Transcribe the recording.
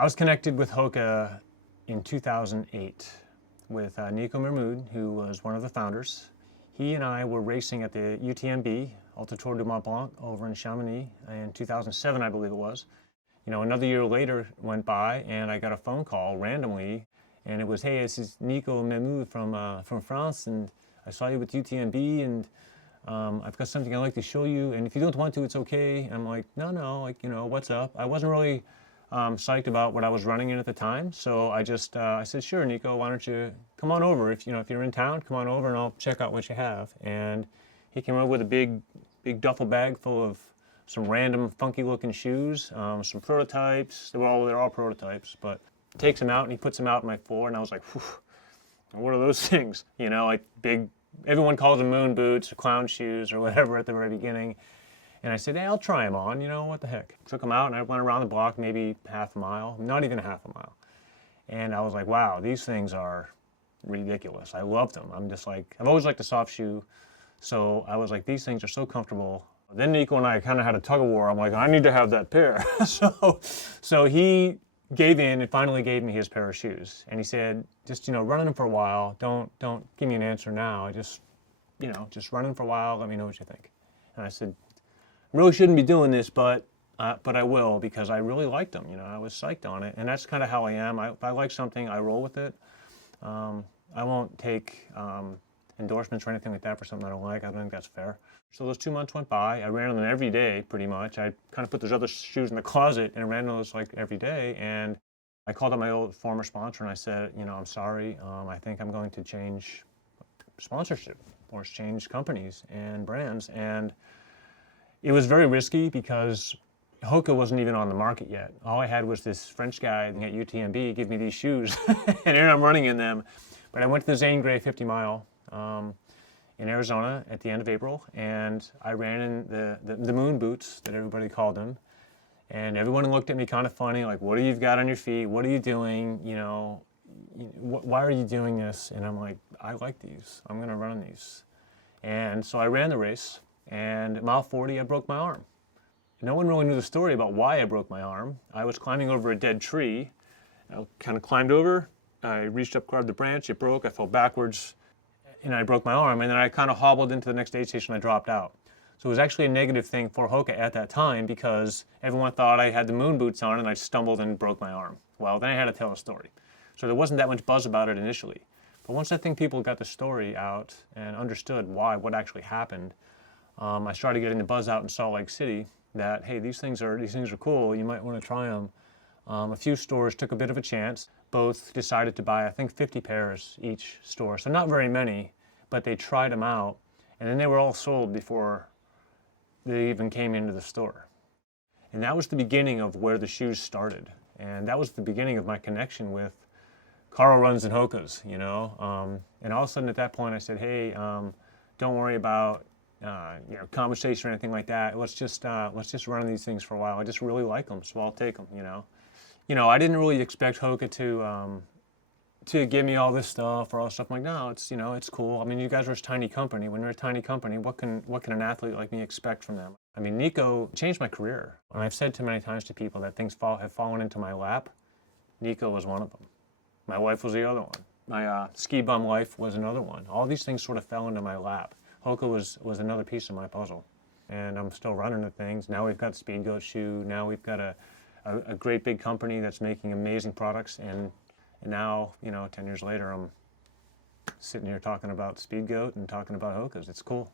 I was connected with Hoka in 2008 with Nico Mahmoud, who was one of the founders. He and I were racing at the UTMB, Ultra Tour du Mont Blanc, over in Chamonix in 2007, I believe it was. You know, another year later went by, and I got a phone call randomly, and it was, hey, this is Nico Mahmoud from France, and I saw you with UTMB, and I've got something I'd like to show you, and if you don't want to, it's okay. And I'm like, no, like, you know, what's up? I wasn't really psyched about what I was running in at the time, so I just I said, sure, Nico, why don't you come on over? If you're in town, come on over and I'll check out what you have. And he came over with a big duffel bag full of some random funky looking shoes, some prototypes. They're all prototypes, but takes them out and he puts them out on my floor, and I was like, whew, what are those things? You know, like big. Everyone calls them moon boots or clown shoes or whatever at the very beginning. And I said, hey, I'll try them on, you know, what the heck. Took them out and I went around the block maybe half a mile, not even a half a mile. And I was like, wow, these things are ridiculous. I loved them. I'm just like, I've always liked a soft shoe. So I was like, these things are so comfortable. Then Nico and I kind of had a tug of war. I'm like, I need to have that pair. So he gave in and finally gave me his pair of shoes. And he said, just, you know, run them for a while. Don't give me an answer now. Just run them for a while. Let me know what you think. And I said, really shouldn't be doing this, but I will, because I really liked them. You know, I was psyched on it, and that's kind of how I am. If I like something, I roll with it. I won't take endorsements or anything like that for something I don't like. I don't think that's fair. So those 2 months went by. I ran them every day, pretty much. I kind of put those other shoes in the closet and ran those like every day. And I called up my old former sponsor and I said, you know, I'm sorry. I think I'm going to change sponsorship or change companies and brands. And it was very risky because Hoka wasn't even on the market yet. All I had was this French guy at UTMB give me these shoes, and here I'm running in them. But I went to the Zane Grey 50 mile in Arizona at the end of April, and I ran in the moon boots that everybody called them. And everyone looked at me kind of funny, like, what do you got on your feet? What are you doing? You know, why are you doing this? And I'm like, I like these. I'm going to run these. And so I ran the race. And at mile 40, I broke my arm. No one really knew the story about why I broke my arm. I was climbing over a dead tree. I kind of climbed over. I reached up, grabbed the branch. It broke. I fell backwards, and I broke my arm. And then I kind of hobbled into the next aid station. I dropped out. So it was actually a negative thing for Hoka at that time because everyone thought I had the moon boots on, and I stumbled and broke my arm. Well, then I had to tell a story. So there wasn't that much buzz about it initially. But once I think people got the story out and understood what actually happened, I started getting the buzz out in Salt Lake City that, hey, these things are cool. You might want to try them. A few stores took a bit of a chance. Both decided to buy, I think, 50 pairs each store. So not very many, but they tried them out. And then they were all sold before they even came into the store. And that was the beginning of where the shoes started. And that was the beginning of my connection with Karl runs and Hokas, you know. And all of a sudden at that point I said, hey, don't worry about conversation or anything like that. Let's just run these things for a while. I just really like them, so I'll take them. You know, I didn't really expect Hoka to give me all this stuff or all this stuff. I'm like, no, it's cool. I mean, you guys are a tiny company. When you're a tiny company, what can an athlete like me expect from them? I mean, Nico changed my career, and I've said too many times to people that things have fallen into my lap. Nico was one of them. My wife was the other one. My ski bum life was another one. All these things sort of fell into my lap. Hoka was another piece of my puzzle, and I'm still running the things. Now we've got Speedgoat shoe. Now we've got a great big company that's making amazing products, and now, 10 years later, I'm sitting here talking about Speedgoat and talking about Hokas. It's cool.